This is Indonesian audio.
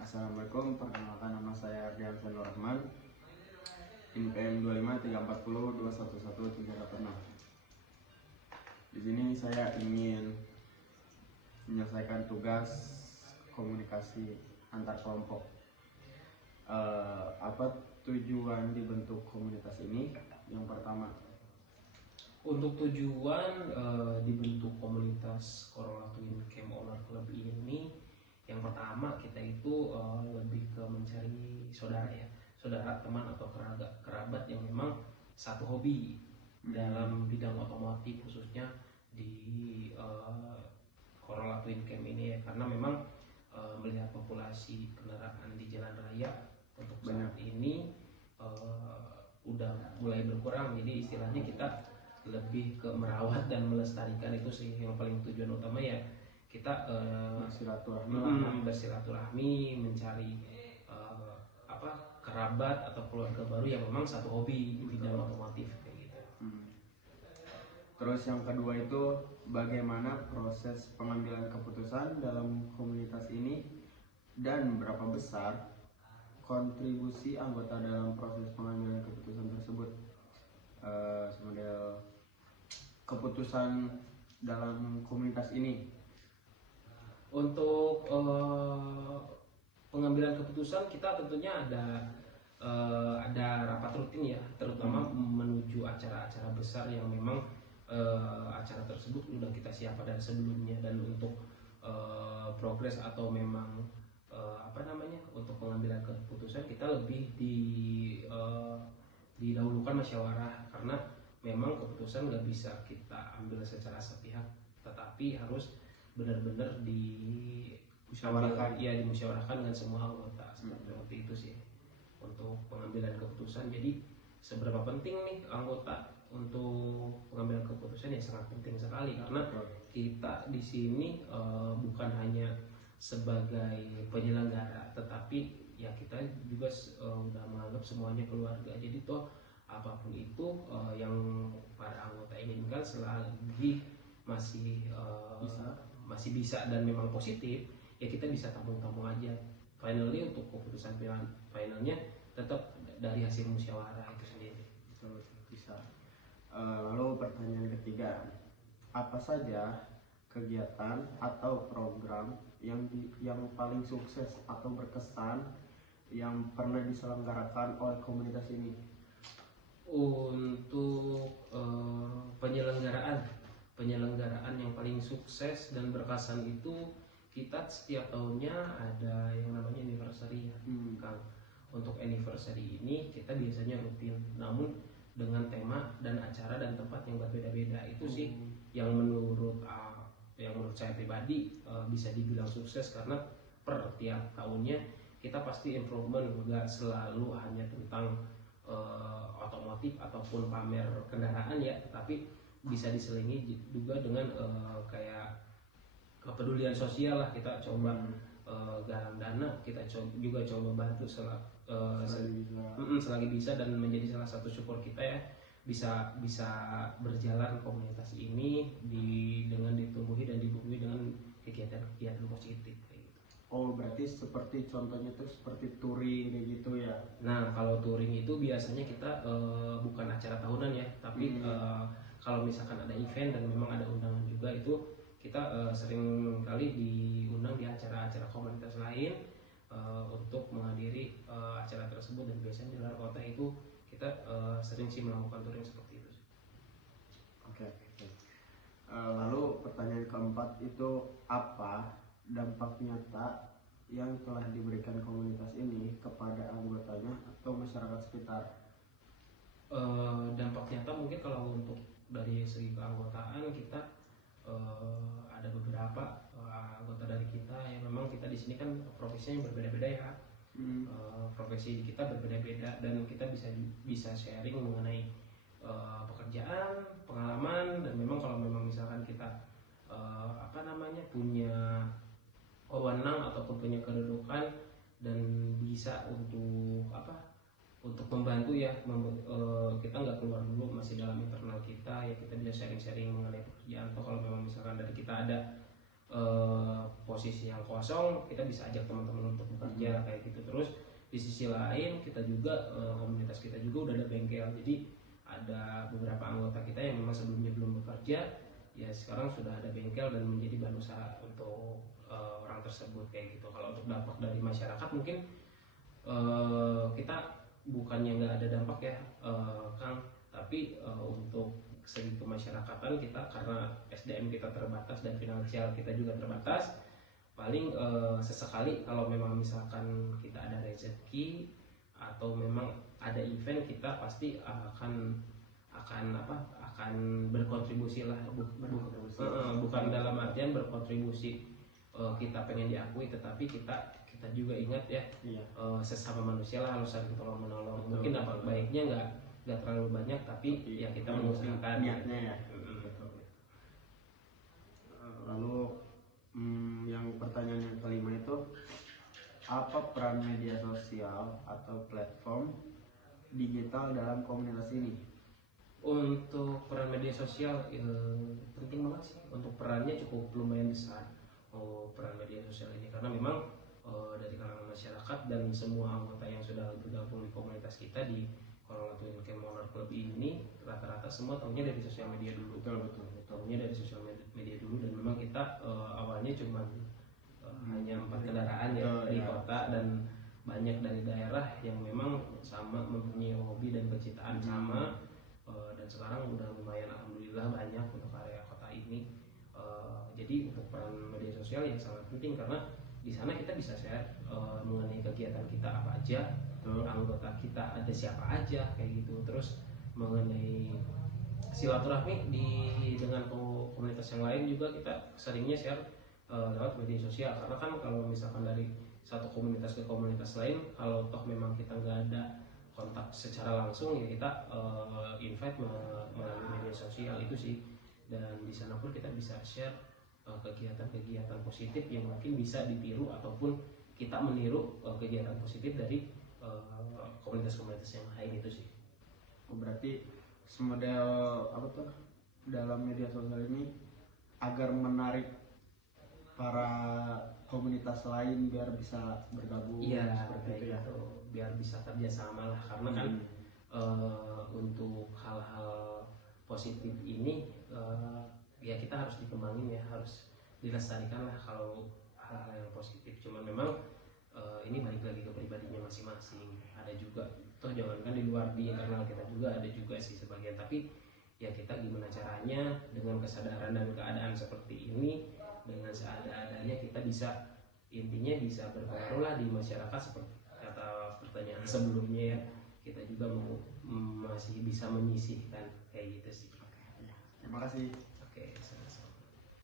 Assalamualaikum, perkenalkan nama saya Ardian Zainur Rahman, NPM 25340211386. Di sini saya ingin menyelesaikan tugas komunikasi antar kelompok. Apa tujuan dibentuk komunitas ini? Yang pertama, untuk tujuan dibentuk komunitas Corolla Twin Camp Owner Club ini, yang pertama kita itu lebih ke mencari saudara, teman atau kerabat yang memang satu hobi dalam bidang otomotif, khususnya di Corolla Twin Camp ini ya, karena memang melihat populasi kendaraan di jalan raya untuk saat ini udah mulai berkurang, jadi istilahnya kita lebih ke merawat dan melestarikan itu sih yang paling tujuan utama ya. Kita bersilaturahmi, mencari kerabat atau keluarga baru yang memang satu hobi di bidang otomotif kayak gitu. Terus yang kedua itu bagaimana proses pengambilan keputusan dalam komunitas ini dan berapa besar kontribusi anggota dalam proses pengambilan keputusan tersebut. Semodel keputusan dalam komunitas ini. Untuk pengambilan keputusan kita tentunya ada rapat rutin ya, terutama menuju acara-acara besar yang memang acara tersebut sudah kita siapkan dari sebelumnya, dan untuk progres atau memang untuk pengambilan keputusan kita lebih didahulukan musyawarah, karena memang keputusan nggak bisa kita ambil secara sepihak, tetapi harus benar-benar dimusyawarahkan dengan semua anggota. Seperti itu sih untuk pengambilan keputusan. Jadi seberapa penting nih anggota untuk pengambilan keputusan? Ya sangat penting sekali, karena kita di sini bukan hanya sebagai penyelenggara, tetapi ya kita juga udah menganggap semuanya keluarga. Jadi toh apapun itu yang para anggota inginkan, selagi masih bisa dan memang positif, ya kita bisa tampung-tampung aja. Finally untuk keputusan finalnya tetap dari hasil musyawarah itu sendiri. Bisa. Lalu pertanyaan ketiga, apa saja kegiatan atau program yang paling sukses atau berkesan yang pernah diselenggarakan oleh komunitas ini? Untuk penyelenggaraan yang paling sukses dan berkesan itu, kita setiap tahunnya ada yang namanya anniversary ya, Kang. Untuk anniversary ini kita biasanya rutin, namun dengan tema dan acara dan tempat yang berbeda-beda. Itu sih yang menurut saya pribadi bisa dibilang sukses, karena per tiap tahunnya kita pasti improvement, nggak selalu hanya tentang otomotif ataupun pamer kendaraan ya, tapi bisa diselingi juga dengan kayak kepedulian sosial lah. Kita coba galang dana, kita juga coba bantu selagi bisa, dan menjadi salah satu syukur kita ya bisa berjalan komunitas ini dengan ditumbuhi dan dibumbui dengan kegiatan positif kayak gitu. Oh, berarti seperti contohnya tuh seperti touring kayak gitu ya? Nah, kalau touring itu biasanya kita bukan acara tahunan ya, tapi kalau misalkan ada event dan memang ada undangan juga, itu kita sering kali diundang di acara-acara komunitas lain untuk menghadiri acara tersebut, dan biasanya di luar kota itu kita sering sih melakukan touring seperti itu. Oke. Lalu pertanyaan keempat itu, apa dampak nyata yang telah diberikan komunitas ini kepada anggotanya atau masyarakat sekitar? Dampak nyata mungkin kalau untuk dari segi keanggotaan, kita ada beberapa anggota dari kita yang memang kita di sini kan profesinya berbeda-beda ya. Profesi kita berbeda-beda, dan kita bisa sharing mengenai pekerjaan, pengalaman, dan memang kalau memang misalkan kita punya wewenang ataupun punya kedudukan dan bisa untuk membantu ya, kita nggak keluar dulu, masih dalam internal kita ya, kita bisa sharing-sharing mengenai pekerjaan, atau kalau memang misalkan dari kita ada posisi yang kosong kita bisa ajak teman-teman untuk bekerja kayak gitu. Terus di sisi lain kita juga komunitas kita juga udah ada bengkel, jadi ada beberapa anggota kita yang memang sebelumnya belum bekerja ya sekarang sudah ada bengkel dan menjadi bahan usaha untuk orang tersebut kayak gitu. Kalau untuk dampak dari masyarakat mungkin kita bukannya nggak ada dampak ya Kang, tapi untuk segi kemasyarakatan kita karena SDM kita terbatas dan finansial kita juga terbatas, paling sesekali kalau memang misalkan kita ada rezeki atau memang ada event kita pasti akan berkontribusi lah, bukan dalam artian berkontribusi kita pengen diakui, tetapi kita juga ingat ya sesama manusia lah harus saling tolong menolong. Mungkin dampak baiknya nggak terlalu banyak, tapi ya kita mengusahakan niatnya ya. Lalu yang pertanyaan yang kelima itu, apa peran media sosial atau platform digital dalam komunitas ini? Untuk peran media sosial penting banget sih, untuk perannya cukup lumayan besar peran media sosial ini, karena memang dari kalangan masyarakat dan semua anggota yang sudah bergabung di komunitas kita di Kololatuin Camp Owner Club ini rata-rata semua tahunya dari sosial media dulu. Betul. Tahunya dari sosial media dulu, dan memang kita awalnya cuma hanya 4 kendaraan ya di kota, dan banyak dari daerah yang memang sama mempunyai hobi dan kecintaan sama, dan sekarang udah lumayan alhamdulillah banyak untuk area kota ini. Jadi untuk peran media sosial yang sangat penting, karena di sana kita bisa share mengenai kegiatan kita apa aja, anggota kita ada siapa aja kayak gitu. Terus mengenai silaturahmi dengan komunitas yang lain juga kita seringnya share lewat media sosial, karena kan kalau misalkan dari satu komunitas ke komunitas lain, kalau toh memang kita nggak ada kontak secara langsung ya kita invite melalui media sosial itu sih. Dan di sana pun kita bisa share kegiatan-kegiatan positif yang mungkin bisa ditiru ataupun kita meniru kegiatan positif dari komunitas-komunitas yang lain itu sih. Berarti semodel apa tuh dalam media sosial ini agar menarik para komunitas lain biar bisa bergabung, seperti itu ya, biar bisa kerjasama lah, karena kan untuk hal-hal positif ini ya kita harus dikembangin ya, harus dilestarikan lah kalau hal-hal yang positif. Cuman memang ini balik lagi ke pribadinya masing-masing. Ada juga toh jangankan di luar di internal kita juga ada juga sih sebagian, tapi ya kita gimana caranya dengan kesadaran dan keadaan seperti ini, dengan seada-adanya kita bisa, intinya bisa berpengaruh lah di masyarakat seperti kata pertanyaan sebelumnya ya, kita juga masih bisa menyisihkan kayak gitu sih. Terima kasih. Oke, sama-sama.